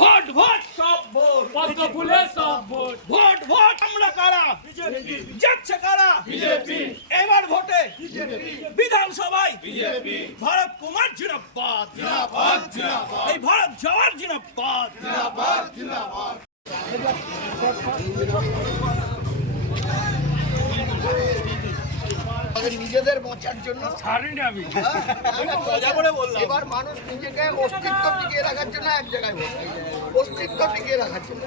Vote vote সব vote পদ্ম ফুলে সব ভোট ভোট ভোট আমরা কারা বিজেপি যাচ্ছে কারা বিজেপি এবার ভোটে বিজেপি বিধানসভায় বিজেপি ভারত কুমার জিন্দাবাদ জিন্দাবাদ জিন্দাবাদ এই ভারত জওয়ার জিন্দাবাদ জিন্দাবাদ জিন্দাবাদ নিজেদের বাঁচার জন্য ছাড়িনি আমি এবার মানুষ নিজেকে অস্তিত্ব টিকিয়ে রাখার জন্য এক জায়গায় অস্তিত্ব টিকিয়ে রাখার জন্য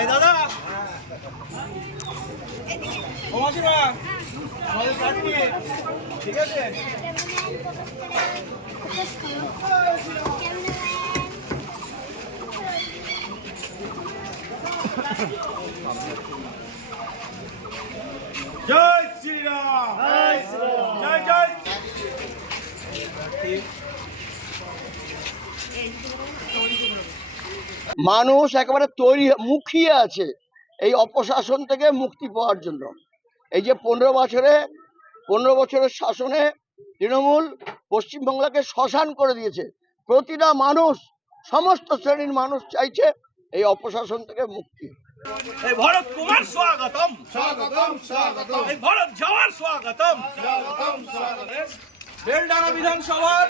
এই দাদা ও মাসিমা আমাদের প্রার্থী ঠিক আছে জয় শ্রীরাম জয় শ্রীরাম জয় জয় মানুষ একেবারে তৈরি মুখিয়ে আছে এই অপশাসন থেকে মুক্তি পাওয়ার জন্য। এই যে 15 বছরের শাসনে তৃণমূল পশ্চিমবাংলাকে শ্মশান করে দিয়েছে। প্রতিটা মানুষ, সমস্ত শ্রেণীর মানুষ চাইছে এই অপশাসন থেকে মুক্তি। এই ভরত কুমার স্বাগতম স্বাগতম স্বাগতম এই ভরত জওয়ার স্বাগতম স্বাগতম স্বাগতম বেলডাঙ্গা বিধানসভার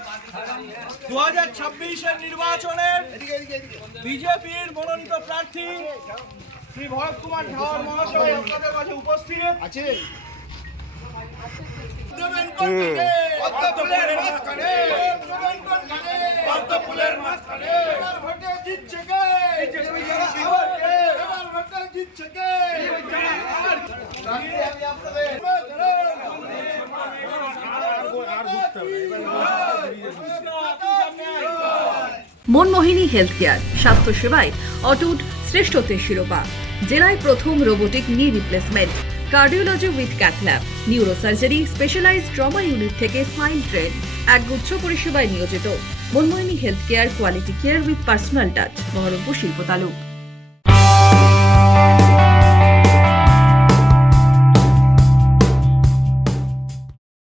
2026 এর নির্বাচনের বিজেপির মনোনীত প্রার্থী শ্রী ভরত কুমার জওয়ার মহাশয় আপনাদের মাঝে উপস্থিত আছেন। পদ্মফুলের মাঝখানে পদ্মফুলের মাঝখানে এবার ভোটে জিতছে কে এবার ভোটে জিতছে কে মনমোহিনী হেলথ কেয়ার স্বাস্থ্য সেবায় অটুট শ্রেষ্ঠত্বের শিরোপা। জেলায় প্রথম robotic knee replacement, cardiology with cath lab, neurosurgery, specialised trauma unit থেকে স্মাইল ট্রেন, একগুচ্ছ পরিষেবায় নিয়োজিত। Manmohini health care, quality care with personal touch, Baharampur শিল্প তালুক।